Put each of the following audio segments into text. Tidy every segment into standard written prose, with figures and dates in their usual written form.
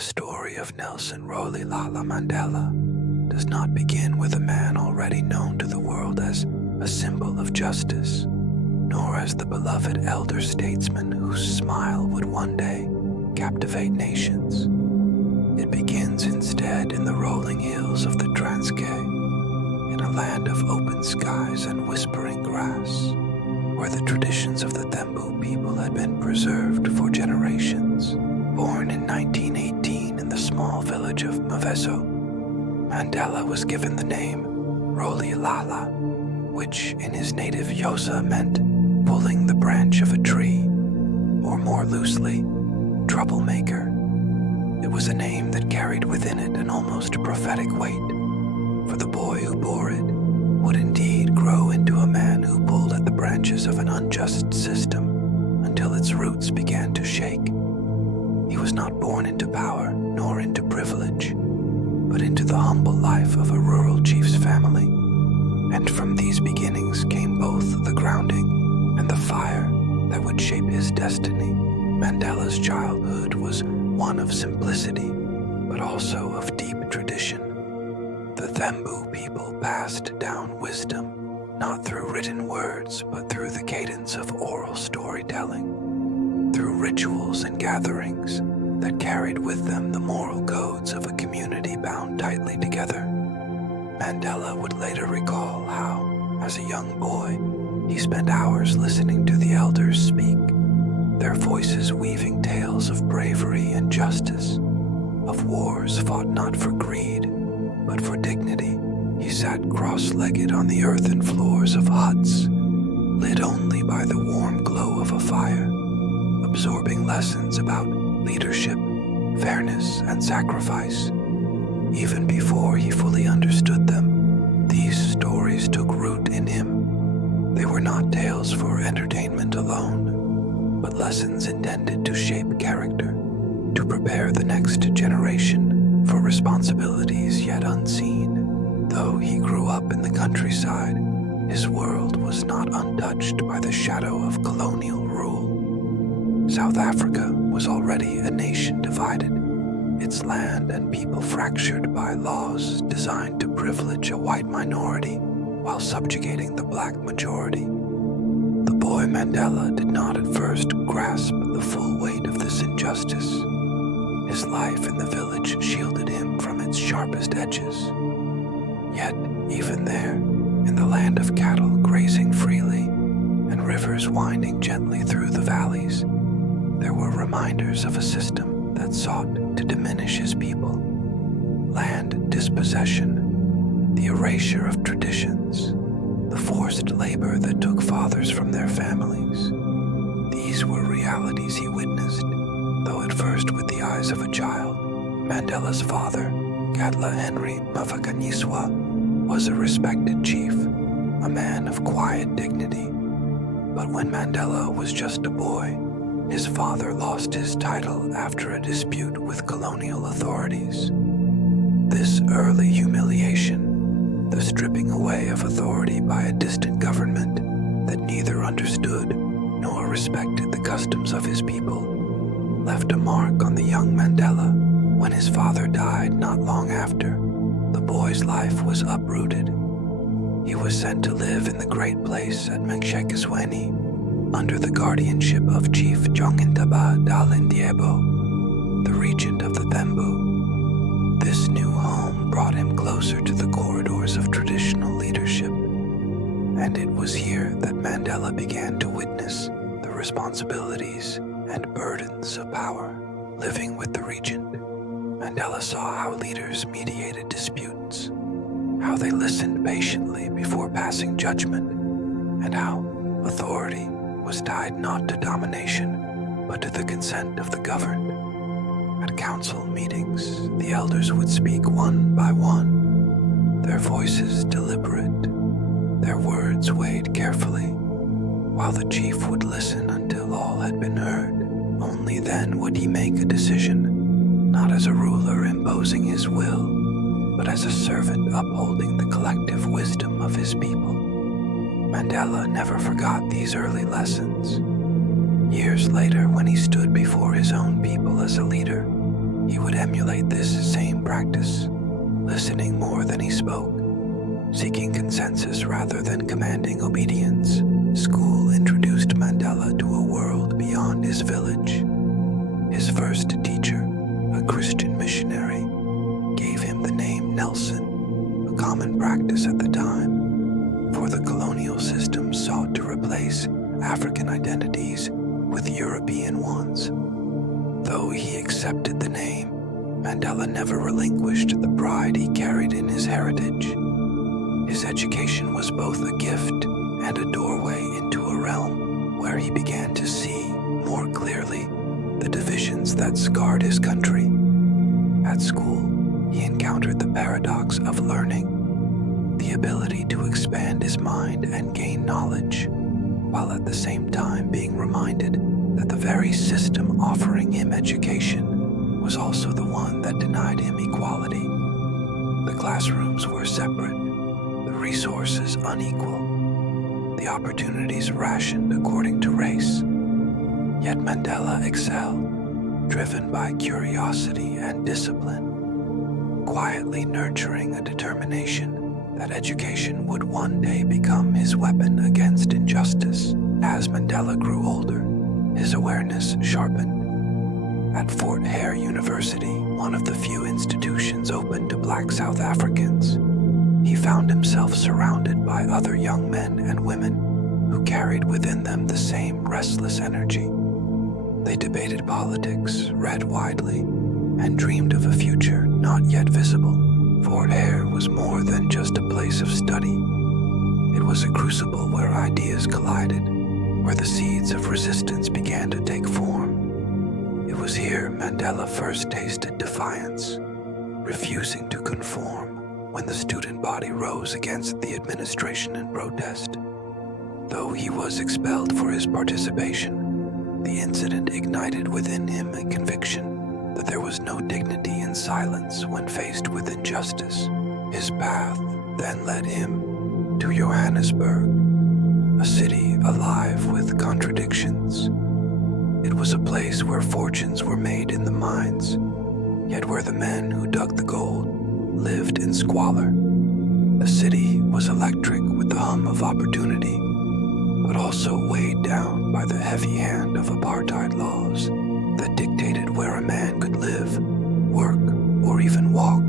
The story of Nelson Mandela does not begin with a man already known to the world as a symbol of justice, nor as the beloved elder statesman whose smile would one day captivate nations. It begins instead in the rolling hills of the Transkei, in a land of open skies and whispering grass, where the traditions of the Thembu people had been preserved for generations. Born in 1918 in the small village of Maveso, Mandela was given the name Rolihlahla, which in his native Xhosa meant pulling the branch of a tree, or more loosely, troublemaker. It was a name that carried within it an almost prophetic weight, for the boy who bore it would indeed grow into a man who pulled at the branches of an unjust system until its roots began to shake. He was not born into power nor into privilege, but into the humble life of a rural chief's family. And from these beginnings came both the grounding and the fire that would shape his destiny. Mandela's childhood was one of simplicity, but also of deep tradition. The Thembu people passed down wisdom, not through written words, but through the cadence of oral storytelling, through rituals and gatherings that carried with them the moral codes of a community bound tightly together. Mandela would later recall how, as a young boy, he spent hours listening to the elders speak, their voices weaving tales of bravery and justice, of wars fought not for greed, but for dignity. He sat cross-legged on the earthen floors of huts, lit only by the warm glow of a fire, absorbing lessons about leadership, fairness, and sacrifice. Even before he fully understood them, these stories took root in him. They were not tales for entertainment alone, but lessons intended to shape character, to prepare the next generation for responsibilities yet unseen. Though he grew up in the countryside, his world was not untouched by the shadow of colonial rule. South Africa was already a nation divided, its land and people fractured by laws designed to privilege a white minority while subjugating the black majority. The boy Mandela did not at first grasp the full weight of this injustice. His life in the village shielded him from its sharpest edges. Yet, even there, in the land of cattle grazing freely and rivers winding gently through the valleys, there were reminders of a system that sought to diminish his people. Land dispossession, the erasure of traditions, the forced labor that took fathers from their families. These were realities he witnessed, though at first with the eyes of a child. Mandela's father, Gadla Henry Mavakanyiswa, was a respected chief, a man of quiet dignity. But when Mandela was just a boy, his father lost his title after a dispute with colonial authorities. This early humiliation, the stripping away of authority by a distant government that neither understood nor respected the customs of his people, left a mark on the young Mandela. When his father died not long after, the boy's life was uprooted. He was sent to live in the great place at Mengshekisweni, under the guardianship of Chief Jongintaba Dalindiebo, the regent of the Thembu. This new home brought him closer to the corridors of traditional leadership, and it was here that Mandela began to witness the responsibilities and burdens of power. Living with the regent, Mandela saw how leaders mediated disputes, how they listened patiently before passing judgment, and how authority was tied not to domination, but to the consent of the governed. At council meetings, the elders would speak one by one, their voices deliberate, their words weighed carefully, while the chief would listen until all had been heard. Only then would he make a decision, not as a ruler imposing his will, but as a servant upholding the collective wisdom of his people. Mandela never forgot these early lessons. Years later, when he stood before his own people as a leader, He would emulate this same practice, listening more than he spoke, seeking consensus rather than commanding obedience. School introduced Mandela to a world beyond his village. His first teacher, a Christian missionary, gave him the name Nelson, a common practice at the time, for the colonial system sought to replace African identities with European ones. Though he accepted the name, Mandela never relinquished the pride he carried in his heritage. His education was both a gift and a doorway into a realm where he began to see more clearly the divisions that scarred his country. At school, he encountered the paradox of learning, the ability to expand his mind and gain knowledge, while at the same time being reminded that the very system offering him education was also the one that denied him equality. The classrooms were separate, the resources unequal, the opportunities rationed according to race. Yet Mandela excelled, driven by curiosity and discipline, quietly nurturing a determination that education would one day become his weapon against injustice. As Mandela grew older, his awareness sharpened. At Fort Hare University, one of the few institutions open to Black South Africans, he found himself surrounded by other young men and women who carried within them the same restless energy. They debated politics, read widely, and dreamed of a future not yet visible. Fort Hare was more than just a place of study. It was a crucible where ideas collided, where the seeds of resistance began to take form. It was here Mandela first tasted defiance, refusing to conform when the student body rose against the administration in protest. Though he was expelled for his participation, the incident ignited within him a conviction that there was no dignity in silence when faced with injustice. His path then led him to Johannesburg, a city alive with contradictions. It was a place where fortunes were made in the mines, yet where the men who dug the gold lived in squalor. The city was electric with the hum of opportunity, but also weighed down by the heavy hand of apartheid laws that dictated where a man could live, work, or even walk.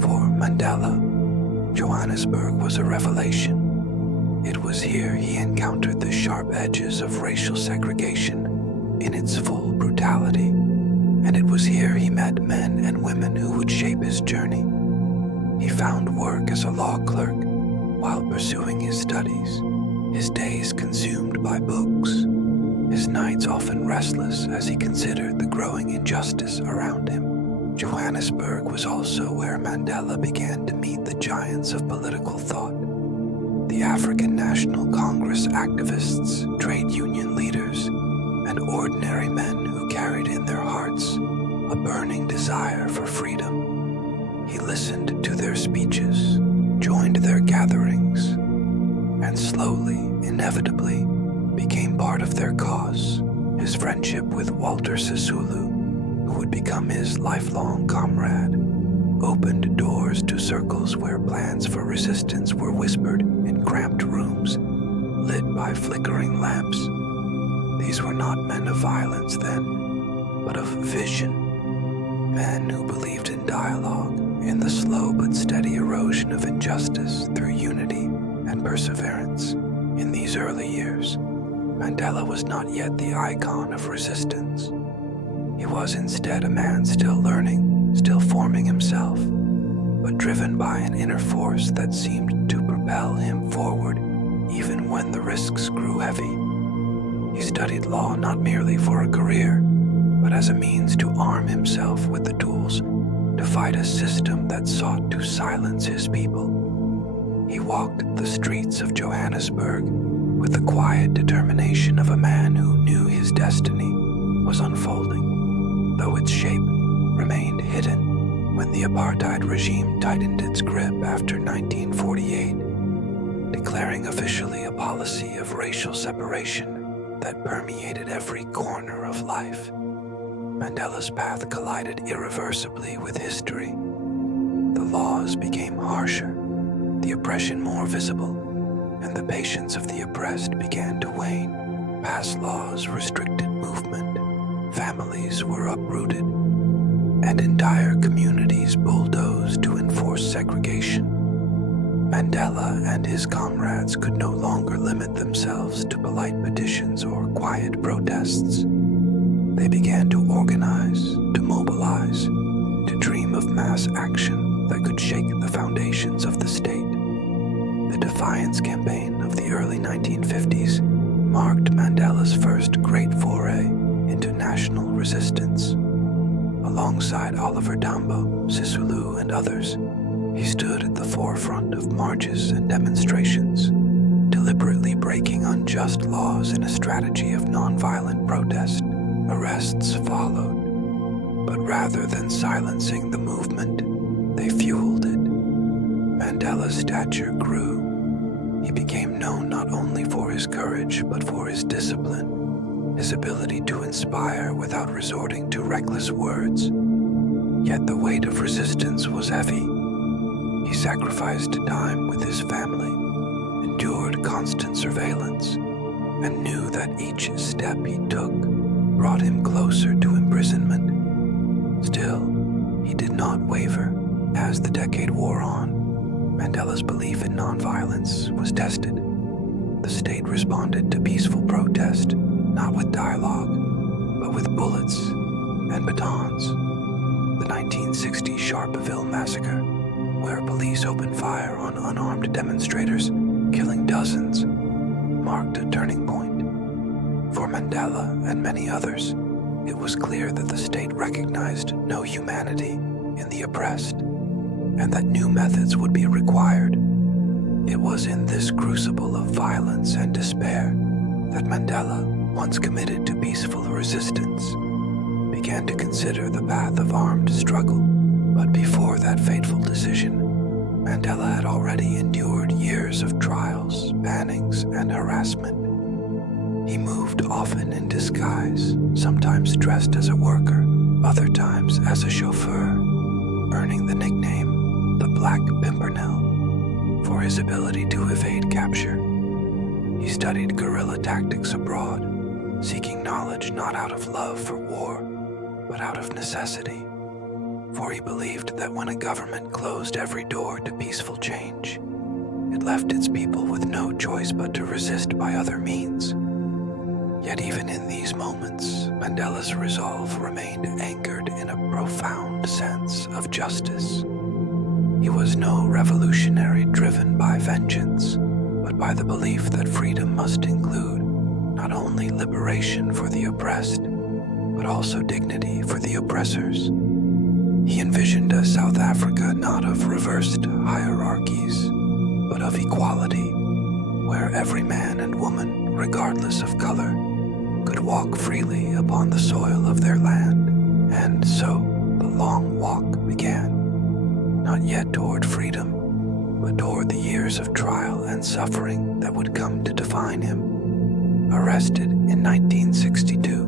For Mandela, Johannesburg was a revelation. It was here he encountered the sharp edges of racial segregation in its full brutality, and it was here he met men and women who would shape his journey. He found work as a law clerk while pursuing his studies, his days consumed by books, his nights often restless as he considered the growing injustice around him. Johannesburg was also where Mandela began to meet the giants of political thought, the African National Congress activists, trade union leaders, and ordinary men who carried in their hearts a burning desire for freedom. He listened to their speeches, joined their gatherings, and slowly, inevitably, became part of their cause. His friendship with Walter Sisulu, who would become his lifelong comrade, opened doors to circles where plans for resistance were whispered in cramped rooms, lit by flickering lamps. These were not men of violence then, but of vision, men who believed in dialogue, in the slow but steady erosion of injustice through unity and perseverance. In these early years, Mandela was not yet the icon of resistance. He was instead a man still learning, still forming himself, but driven by an inner force that seemed to propel him forward even when the risks grew heavy. He studied law not merely for a career, but as a means to arm himself with the tools to fight a system that sought to silence his people. He walked the streets of Johannesburg with the quiet determination of a man who knew his destiny was unfolding, though its shape remained hidden when the apartheid regime tightened its grip after 1948, declaring officially a policy of racial separation that permeated every corner of life. Mandela's path collided irreversibly with history. The laws became harsher, the oppression more visible, and the patience of the oppressed began to wane. Past laws restricted movement, families were uprooted, and entire communities bulldozed to enforce segregation. Mandela and his comrades could no longer limit themselves to polite petitions or quiet protests. They began to organize, to mobilize, to dream of mass action that could shake the foundations of the state. The Defiance Campaign of the early 1950s marked Mandela's first great foray into national resistance. Alongside Oliver Tambo, Sisulu, and others, he stood at the forefront of marches and demonstrations, deliberately breaking unjust laws in a strategy of nonviolent protest. Arrests followed, but rather than silencing the movement, they fueled it. Mandela's stature grew. He became known not only for his courage, but for his discipline, his ability to inspire without resorting to reckless words. Yet the weight of resistance was heavy. He sacrificed time with his family, endured constant surveillance, and knew that each step he took brought him closer to imprisonment. Still, he did not waver. As the decade wore on, Mandela's belief in nonviolence was tested. The state responded to peaceful protest, not with dialogue, but with bullets and batons. The 1960 Sharpeville massacre, where police opened fire on unarmed demonstrators, killing dozens, marked a turning point. For Mandela and many others, it was clear that the state recognized no humanity in the oppressed, and that new methods would be required. It was in this crucible of violence and despair that Mandela, once committed to peaceful resistance, began to consider the path of armed struggle. But before that fateful decision, Mandela had already endured years of trials, bannings, and harassment. He moved often in disguise, sometimes dressed as a worker, other times as a chauffeur, earning the nickname the Black Pimpernel for his ability to evade capture. He studied guerrilla tactics abroad, seeking knowledge not out of love for war, but out of necessity. For he believed that when a government closed every door to peaceful change, it left its people with no choice but to resist by other means. Yet even in these moments, Mandela's resolve remained anchored in a profound sense of justice. He was no revolutionary driven by vengeance, but by the belief that freedom must include not only liberation for the oppressed, but also dignity for the oppressors. He envisioned a South Africa not of reversed hierarchies, but of equality, where every man and woman, regardless of color, could walk freely upon the soil of their land. And so the long walk began, not yet toward freedom, but toward the years of trial and suffering that would come to define him. Arrested in 1962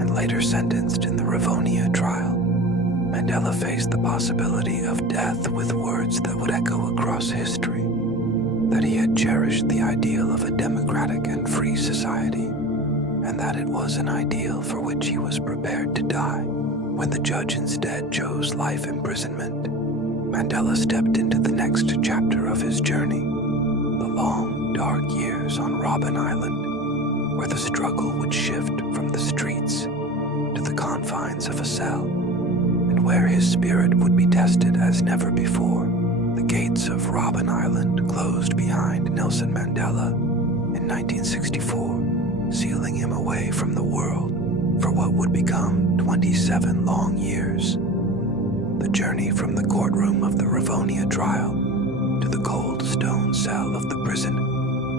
and later sentenced in the Rivonia trial, Mandela faced the possibility of death with words that would echo across history, that he had cherished the ideal of a democratic and free society, and that it was an ideal for which he was prepared to die. When the judge instead chose life imprisonment, Mandela stepped into the next chapter of his journey, the long, dark years on Robben Island, where the struggle would shift from the streets to the confines of a cell, and where his spirit would be tested as never before. The gates of Robben Island closed behind Nelson Mandela in 1964, sealing him away from the world for what would become 27 long years. The journey from the courtroom of the Rivonia trial to the cold stone cell of the prison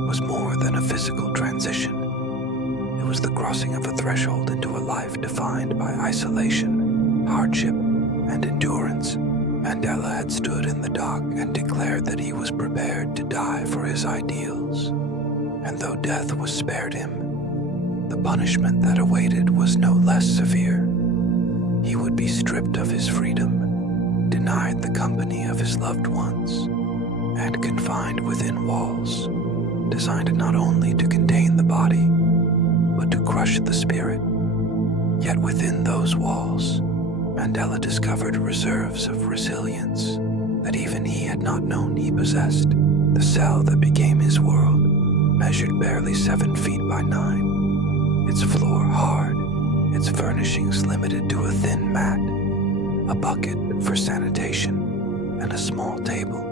was more than a physical transition. It was the crossing of a threshold into a life defined by isolation, hardship, and endurance. Mandela had stood in the dock and declared that he was prepared to die for his ideals. And though death was spared him, the punishment that awaited was no less severe. he would be stripped of his freedom, denied the company of his loved ones, and confined within walls designed not only to contain the body, but to crush the spirit. Yet within those walls, Mandela discovered reserves of resilience that even he had not known he possessed. The cell that became his world measured barely 7 feet by 9, its floor hard, its furnishings limited to a thin mat, a bucket for sanitation, and a small table.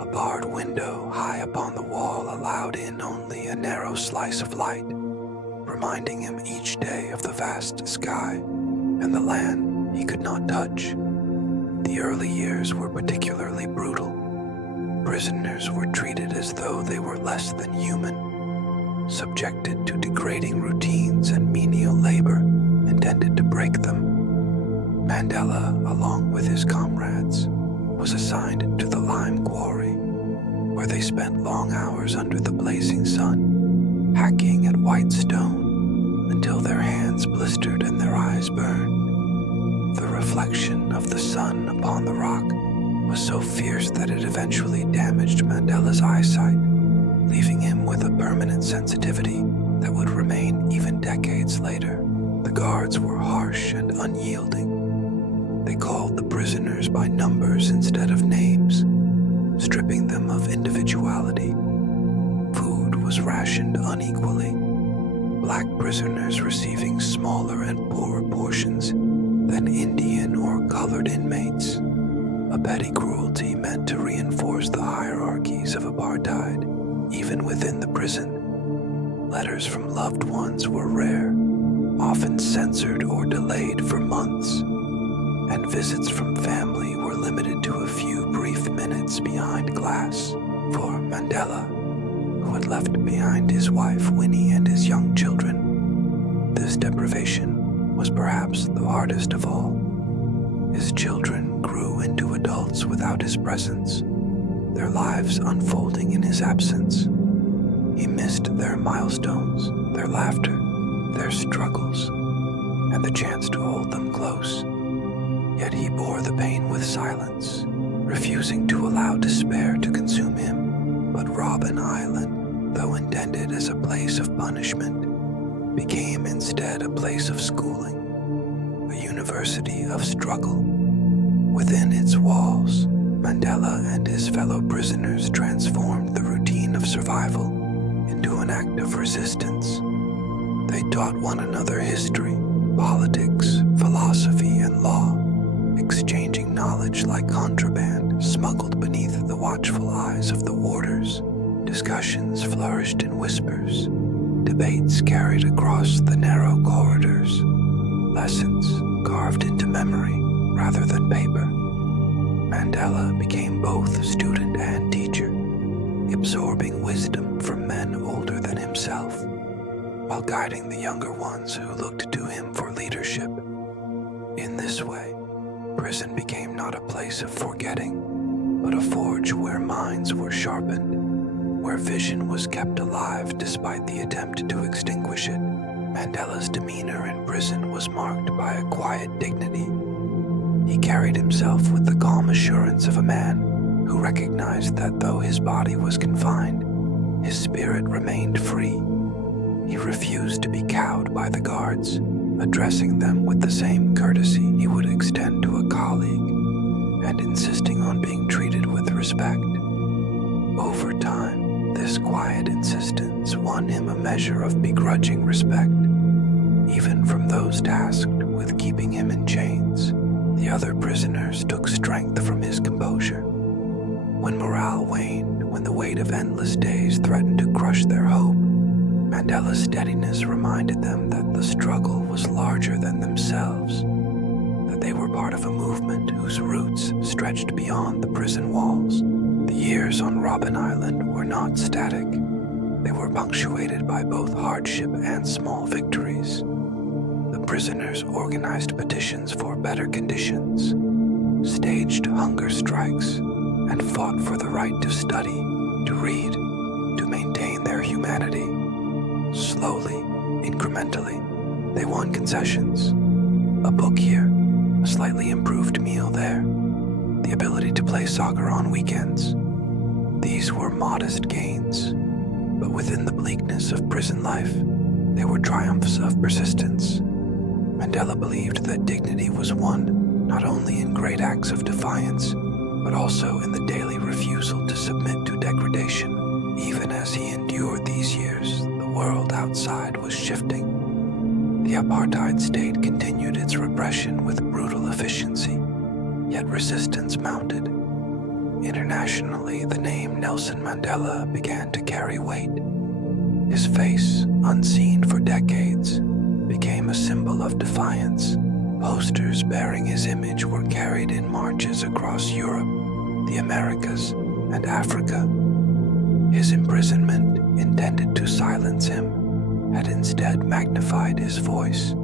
A barred window high upon the wall allowed in only a narrow slice of light, reminding him each day of the vast sky and the land he could not touch. The early years were particularly brutal. Prisoners were treated as though they were less than human, subjected to degrading routines and menial labor intended to break them. Mandela, along with his comrades, was assigned to the lime quarry, where they spent long hours under the blazing sun, hacking at white stone until their hands blistered and their eyes burned. The reflection of the sun upon the rock was so fierce that it eventually damaged Mandela's eyesight, leaving him with a permanent sensitivity that would remain even decades later. The guards were harsh and unyielding. They called the prisoners by numbers instead of names, stripping them of individuality. Food was rationed unequally, black prisoners receiving smaller and poorer portions than Indian or colored inmates, a petty cruelty meant to reinforce the hierarchies of apartheid, even within the prison. Letters from loved ones were rare, often censored or delayed for months, and visits from family were limited to a few brief minutes behind glass. For Mandela, who had left behind his wife Winnie and his young children, this deprivation was perhaps the hardest of all. His children grew into adults without his presence, their lives unfolding in his absence. He missed their milestones, their laughter, their struggles, and the chance to hold them close. Yet he bore the pain with silence, refusing to allow despair to consume him. But Robben Island, though intended as a place of punishment, became instead a place of schooling, a university of struggle. Within its walls, Mandela and his fellow prisoners transformed the routine of survival into an act of resistance. They taught one another history, politics, philosophy, and law, exchanging knowledge like contraband smuggled beneath the watchful eyes of the warders. Discussions flourished in whispers, debates carried across the narrow corridors, lessons carved into memory rather than paper. Mandela became both student and teacher, absorbing wisdom from men older than himself, while guiding the younger ones who looked to him for leadership. In this way, prison became not a place of forgetting, but a forge where minds were sharpened, where vision was kept alive despite the attempt to extinguish it. Mandela's demeanor in prison was marked by a quiet dignity. He carried himself with the calm assurance of a man who recognized that though his body was confined, his spirit remained free. He refused to be cowed by the guards, addressing them with the same courtesy he would extend to a colleague, and insisting on being treated with respect. Over time, this quiet insistence won him a measure of begrudging respect, even from those tasked with keeping him in chains. The other prisoners took strength from his composure. When morale waned, when the weight of endless days threatened to crush their hope, Mandela's steadiness reminded them that the struggle was larger than themselves, that they were part of a movement whose roots stretched beyond the prison walls. The years on Robben Island were not static. They were punctuated by both hardship and small victories. The prisoners organized petitions for better conditions, staged hunger strikes, and fought for the right to study, to read, to maintain their humanity. Slowly, incrementally, they won concessions. A book here, a slightly improved meal there, the ability to play soccer on weekends. These were modest gains, but within the bleakness of prison life, they were triumphs of persistence. Mandela believed that dignity was won not only in great acts of defiance, but also in the daily refusal to submit to degradation. Even as he endured these years, the world outside was shifting. The apartheid state continued its repression with brutal efficiency, yet resistance mounted. Internationally, the name Nelson Mandela began to carry weight. His face, unseen for decades, became a symbol of defiance. Posters bearing his image were carried in marches across Europe, the Americas, and Africa. His imprisonment, intended to silence him, had instead magnified his voice.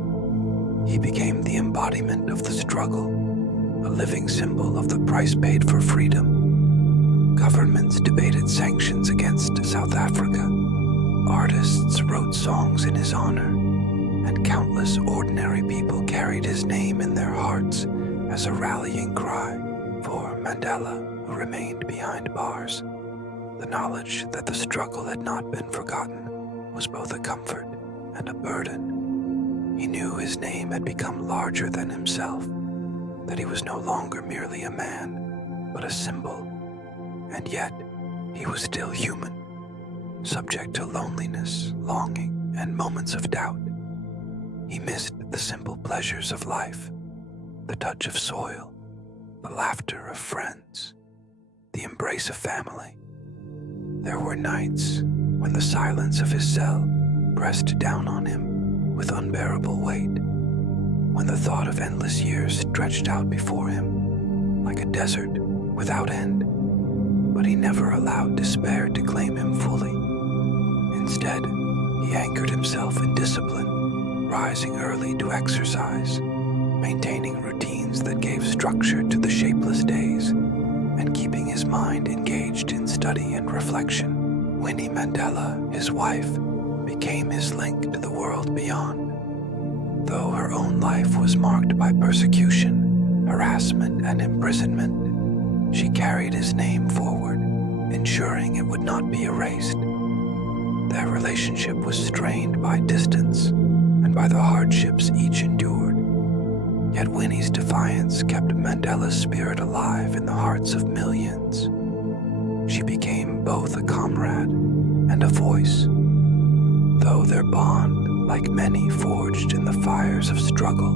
He became the embodiment of the struggle, a living symbol of the price paid for freedom. Governments debated sanctions against South Africa. Artists wrote songs in his honor, and countless ordinary people carried his name in their hearts as a rallying cry for Mandela, who remained behind bars. The knowledge that the struggle had not been forgotten was both a comfort and a burden. He knew his name had become larger than himself, that he was no longer merely a man, but a symbol, and yet he was still human, subject to loneliness, longing, and moments of doubt. He missed the simple pleasures of life, the touch of soil, the laughter of friends, the embrace of family. There were nights when the silence of his cell pressed down on him with unbearable weight, when the thought of endless years stretched out before him like a desert without end. But he never allowed despair to claim him fully. Instead, he anchored himself in discipline, rising early to exercise, maintaining routines that gave structure to the shapeless days, and keeping his mind engaged in study and reflection. Winnie Mandela, his wife, became his link to the world beyond. Though her own life was marked by persecution, harassment, and imprisonment, she carried his name forward, ensuring it would not be erased. Their relationship was strained by distance and by the hardships each endured. Yet Winnie's defiance kept Mandela's spirit alive in the hearts of millions. She became both a comrade and a voice, though their bond, like many forged in the fires of struggle,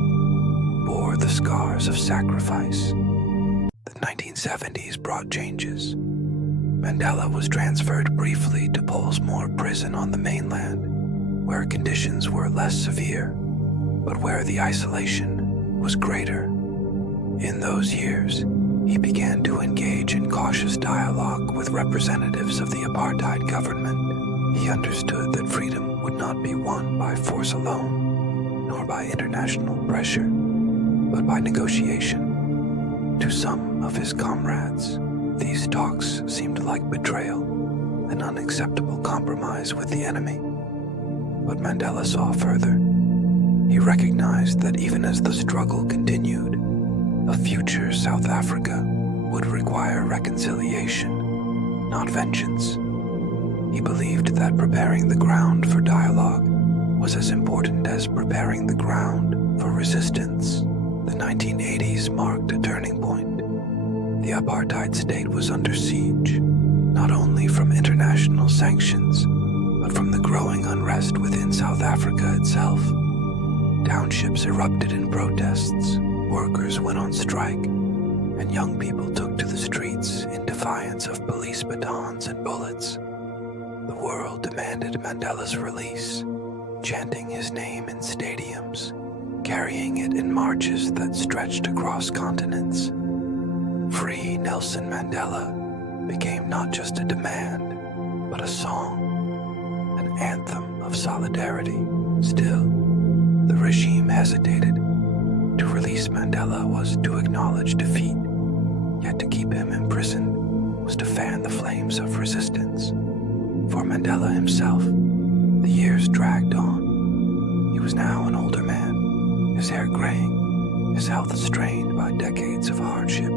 bore the scars of sacrifice. The 1970s brought changes. Mandela was transferred briefly to Pollsmoor prison on the mainland, where conditions were less severe, but where the isolation was greater. In those years, he began to engage in cautious dialogue with representatives of the apartheid government. He understood that freedom would not be won by force alone, nor by international pressure, but by negotiation. To some of his comrades, these talks seemed like betrayal, an unacceptable compromise with the enemy. But Mandela saw further. He recognized that even as the struggle continued, a future South Africa would require reconciliation, not vengeance. He believed that preparing the ground for dialogue was as important as preparing the ground for resistance. The 1980s marked a turning point. The apartheid state was under siege, not only from international sanctions, but from the growing unrest within South Africa itself. Townships erupted in protests, workers went on strike, and young people took to the streets in defiance of police batons and bullets. The world demanded Mandela's release, chanting his name in stadiums, carrying it in marches that stretched across continents. Free Nelson Mandela became not just a demand, but a song, an anthem of solidarity. Still, the regime hesitated. To release Mandela was to acknowledge defeat, yet to keep him imprisoned was to fan the flames of resistance. For Mandela himself, the years dragged on. He was now an older man, his hair graying, his health strained by decades of hardship.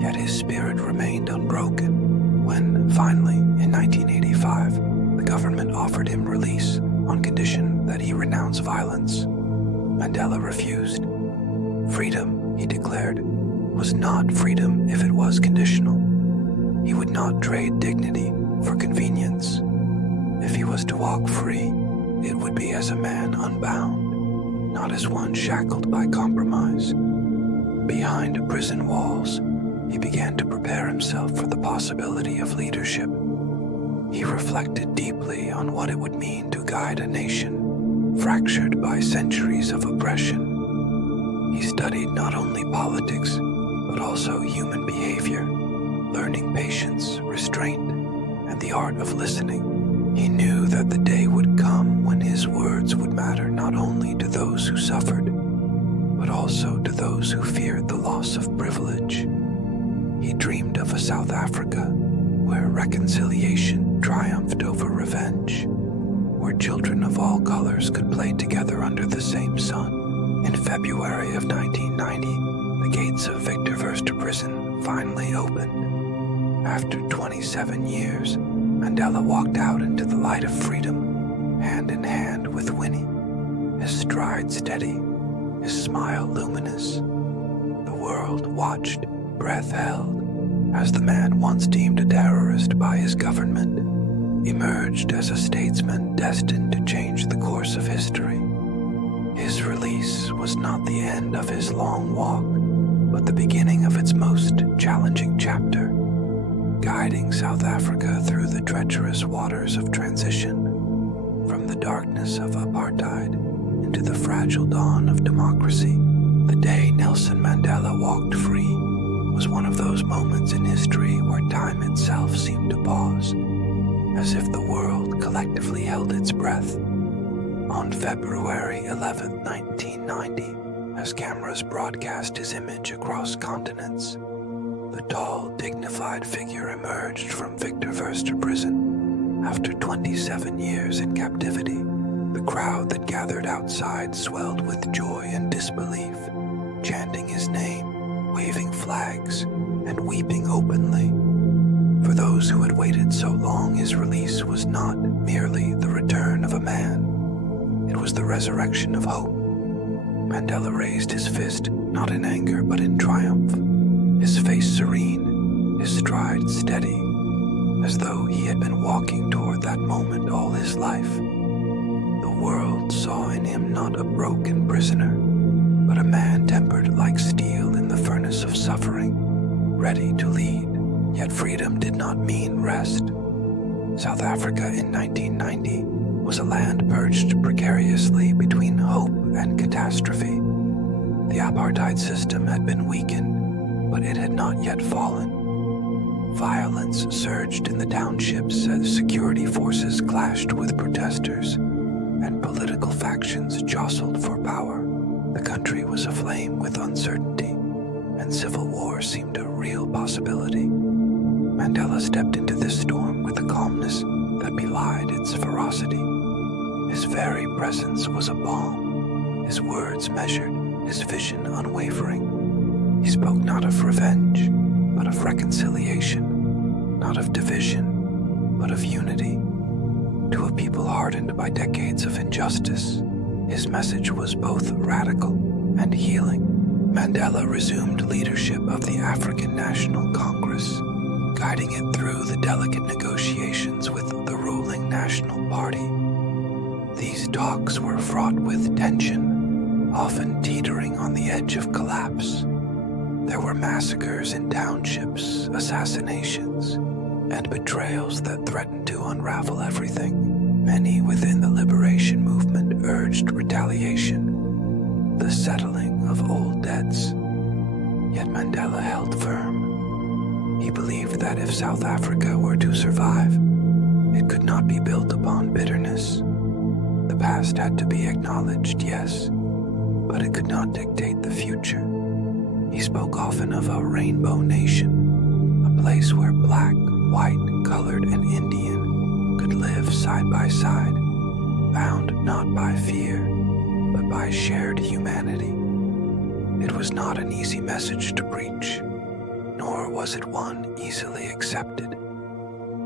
Yet his spirit remained unbroken when, finally, in 1985, the government offered him release on condition that he renounce violence. Mandela refused. Freedom, he declared, was not freedom if it was conditional. He would not trade dignity for convenience. If he was to walk free, it would be as a man unbound, not as one shackled by compromise. Behind prison walls, he began to prepare himself for the possibility of leadership. He reflected deeply on what it would mean to guide a nation fractured by centuries of oppression. He studied not only politics, but also human behavior, learning patience, restraint, and the art of listening. He knew that the day would come when his words would matter not only to those who suffered, but also to those who feared the loss of privilege. He dreamed of a South Africa where reconciliation triumphed over revenge, where children of all colors could play together under the same sun. In February of 1990, the gates of Victor Verster prison finally opened. After 27 years, Mandela walked out into the light of freedom, hand in hand with Winnie, his stride steady, his smile luminous. The world watched, breath held, as the man once deemed a terrorist by his government emerged as a statesman destined to change the course of history. His release was not the end of his long walk, but the beginning of its most challenging chapter, guiding South Africa through the treacherous waters of transition, from the darkness of apartheid into the fragile dawn of democracy. The day Nelson Mandela walked free was one of those moments in history where time itself seemed to pause, as if the world collectively held its breath. On February 11, 1990, as cameras broadcast his image across continents, the tall, dignified figure emerged from Victor Verster prison. After 27 years in captivity, the crowd that gathered outside swelled with joy and disbelief, chanting his name, waving flags, and weeping openly. For those who had waited so long, his release was not merely the return of a man. It was the resurrection of hope. Mandela raised his fist, not in anger but in triumph, his face serene, his stride steady, as though he had been walking toward that moment all his life. The world saw in him not a broken prisoner, but a man tempered like steel in the furnace of suffering, ready to lead. Yet freedom did not mean rest. South Africa in 1990 was a land perched precariously between hope and catastrophe. The apartheid system had been weakened, but it had not yet fallen. Violence surged in the townships as security forces clashed with protesters, and political factions jostled for power. The country was aflame with uncertainty, and civil war seemed a real possibility. Mandela stepped into this storm with a calmness that belied its ferocity. His very presence was a balm, his words measured, his vision unwavering. He spoke not of revenge, but of reconciliation, not of division, but of unity. To a people hardened by decades of injustice, his message was both radical and healing. Mandela resumed leadership of the African National Congress, guiding it through the delicate negotiations with the ruling National Party. These talks were fraught with tension, often teetering on the edge of collapse. There were massacres in townships, assassinations, and betrayals that threatened to unravel everything. Many within the liberation movement urged retaliation, the settling of old debts. Yet Mandela held firm. He believed that if South Africa were to survive, it could not be built upon bitterness. The past had to be acknowledged, yes, but it could not dictate the future. He spoke often of a rainbow nation, a place where black, white, colored, and Indian could live side by side, bound not by fear, but by shared humanity. It was not an easy message to preach, nor was it one easily accepted.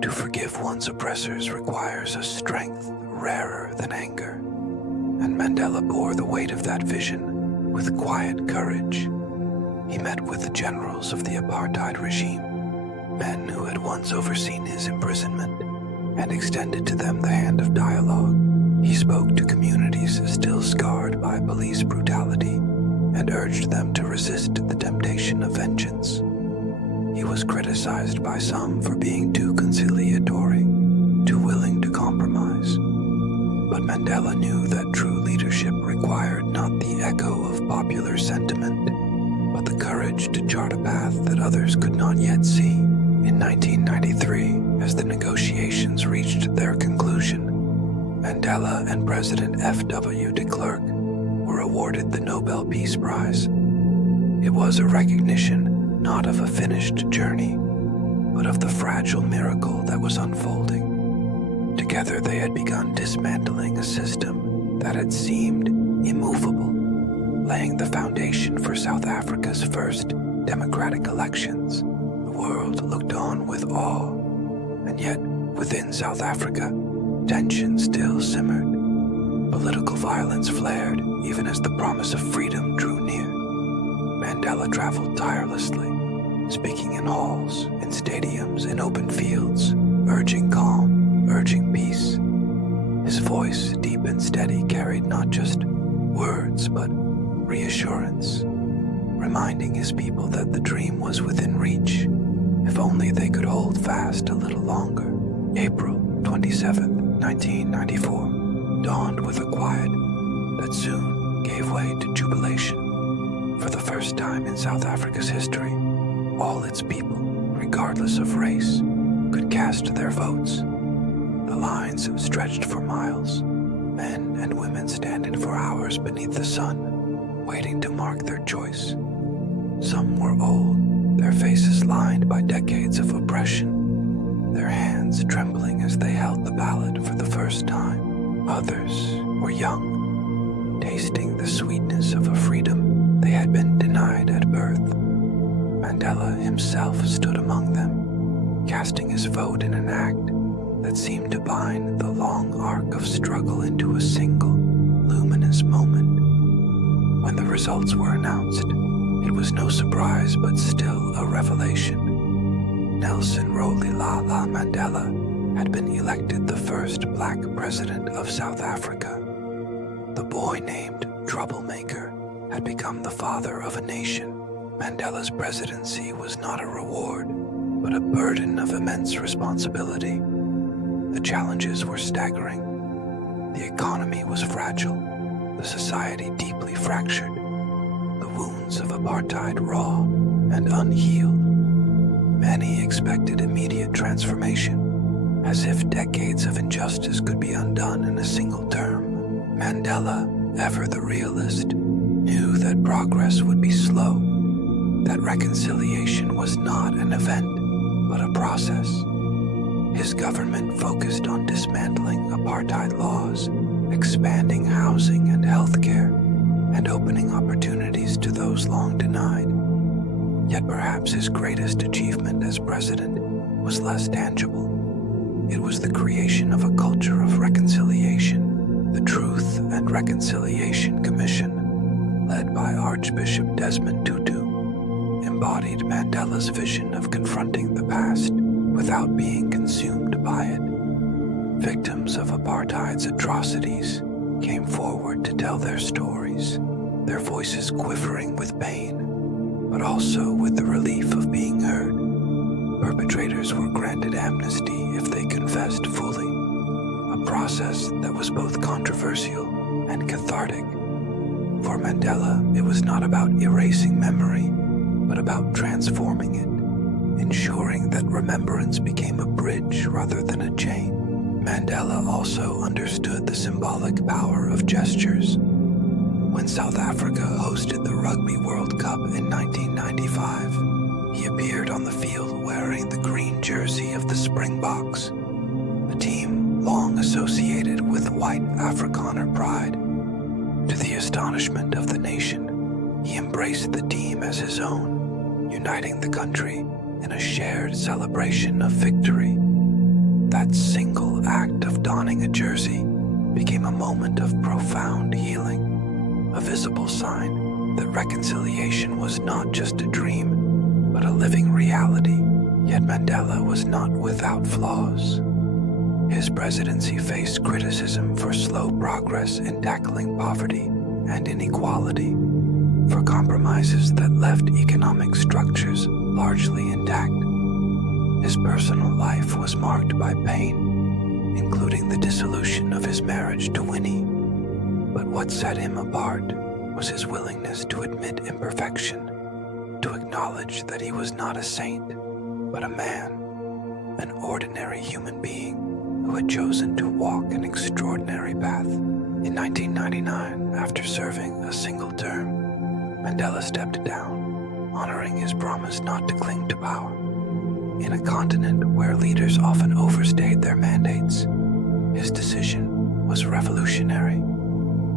To forgive one's oppressors requires a strength rarer than anger, and Mandela bore the weight of that vision with quiet courage. He met with the generals of the apartheid regime, men who had once overseen his imprisonment, and extended to them the hand of dialogue. He spoke to communities still scarred by police brutality and urged them to resist the temptation of vengeance. He was criticized by some for being too conciliatory, too willing to compromise. But Mandela knew that true leadership required not the echo of popular sentiment, but the courage to chart a path that others could not yet see. In 1993, as the negotiations reached their conclusion, Mandela and President F.W. de Klerk were awarded the Nobel Peace Prize. It was a recognition not of a finished journey, but of the fragile miracle that was unfolding. Together they had begun dismantling a system that had seemed immovable, laying the foundation for South Africa's first democratic elections. The world looked on with awe, and yet within South Africa, tension still simmered. Political violence flared even as the promise of freedom drew near. Mandela traveled tirelessly, speaking in halls, in stadiums, in open fields, urging calm, urging peace. His voice, deep and steady, carried not just words but reassurance, reminding his people that the dream was within reach, if only they could hold fast a little longer. April 27, 1994, dawned with a quiet that soon gave way to jubilation. For the first time in South Africa's history, all its people, regardless of race, could cast their votes. The lines stretched for miles, men and women standing for hours beneath the sun, waiting to mark their choice. Some were old, their faces lined by decades of oppression, their hands trembling as they held the ballot for the first time. Others were young, tasting the sweetness of a freedom they had been denied at birth. Mandela himself stood among them, casting his vote in an act that seemed to bind the long arc of struggle into a single, luminous moment. When the results were announced, it was no surprise but still a revelation. Nelson Mandela had been elected the first black president of South Africa. The boy named Troublemaker had become the father of a nation. Mandela's presidency was not a reward, but a burden of immense responsibility. The challenges were staggering. The economy was fragile, the society deeply fractured, the wounds of apartheid raw and unhealed. Many expected immediate transformation, as if decades of injustice could be undone in a single term. Mandela, ever the realist, knew that progress would be slow, that reconciliation was not an event, but a process. His government focused on dismantling apartheid laws, expanding housing and healthcare, and opening opportunities to those long denied. Yet perhaps his greatest achievement as president was less tangible. It was the creation of a culture of reconciliation, the Truth and Reconciliation Commission, led by Archbishop Desmond Tutu, embodied Mandela's vision of confronting the past without being consumed by it. Victims of apartheid's atrocities came forward to tell their stories, their voices quivering with pain, but also with the relief of being heard. Perpetrators were granted amnesty if they confessed fully, a process that was both controversial and cathartic. For Mandela, it was not about erasing memory, but about transforming it, ensuring that remembrance became a bridge rather than a chain. Mandela also understood the symbolic power of gestures. When South Africa hosted the Rugby World Cup in 1995, he appeared on the field wearing the green jersey of the Springboks, a team long associated with white Afrikaner pride. To the astonishment of the nation, he embraced the team as his own, uniting the country in a shared celebration of victory. That single act of donning a jersey became a moment of profound healing, a visible sign that reconciliation was not just a dream, but a living reality. Yet Mandela was not without flaws. His presidency faced criticism for slow progress in tackling poverty and inequality, for compromises that left economic structures largely intact. His personal life was marked by pain, including the dissolution of his marriage to Winnie. But what set him apart was his willingness to admit imperfection, to acknowledge that he was not a saint, but a man, an ordinary human being who had chosen to walk an extraordinary path. In 1999, after serving a single term, Mandela stepped down, honoring his promise not to cling to power. In a continent where leaders often overstayed their mandates, his decision was revolutionary.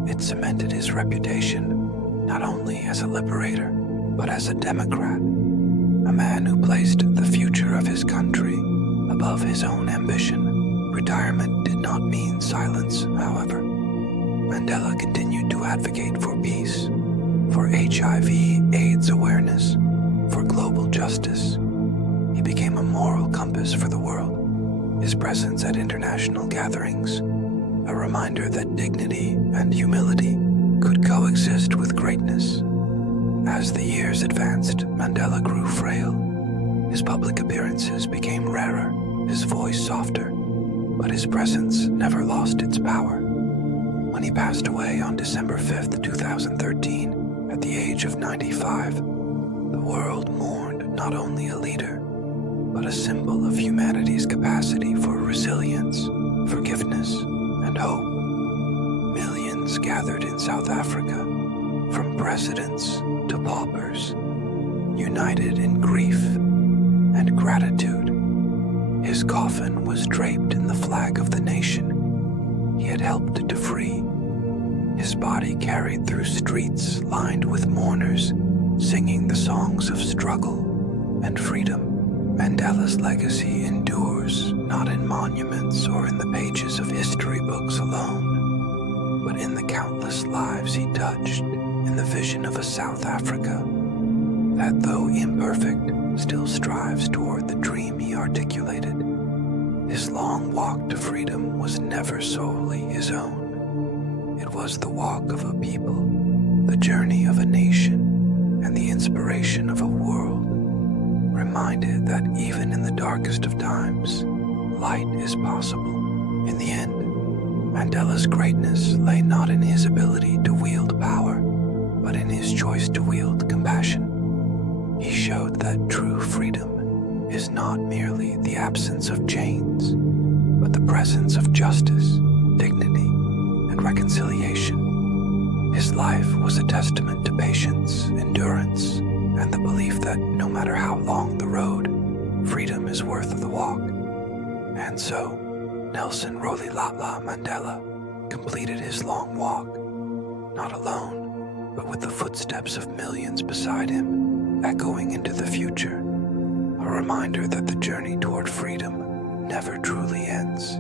It cemented his reputation not only as a liberator, but as a democrat, a man who placed the future of his country above his own ambition. Retirement did not mean silence, however. Mandela continued to advocate for peace, for HIV/AIDS awareness, for global justice. He became a moral compass for the world, his presence at international gatherings, a reminder that dignity and humility could coexist with greatness. As the years advanced, Mandela grew frail. His public appearances became rarer, his voice softer, but his presence never lost its power. When he passed away on December 5th, 2013, at the age of 95, the world mourned not only a leader, but a symbol of humanity's capacity for resilience, forgiveness, and hope. Millions gathered in South Africa, from presidents to paupers, united in grief and gratitude. His coffin was draped in the flag of the nation he had helped to free. His body carried through streets lined with mourners, singing the songs of struggle and freedom. Mandela's legacy endures not in monuments or in the pages of history books alone, but in the countless lives he touched, in the vision of a South Africa that, though imperfect, still strives toward the dream he articulated. His long walk to freedom was never solely his own. It was the walk of a people, the journey of a nation, and the inspiration of a world, reminded that even in the darkest of times, light is possible. In the end, Mandela's greatness lay not in his ability to wield power, but in his choice to wield compassion. He showed that true freedom is not merely the absence of chains, but the presence of justice, dignity, and reconciliation. His life was a testament to patience, endurance, and the belief that no matter how long the road, freedom is worth the walk. And so, Nelson Rolihlahla Mandela completed his long walk, not alone, but with the footsteps of millions beside him, echoing into the future, a reminder that the journey toward freedom never truly ends.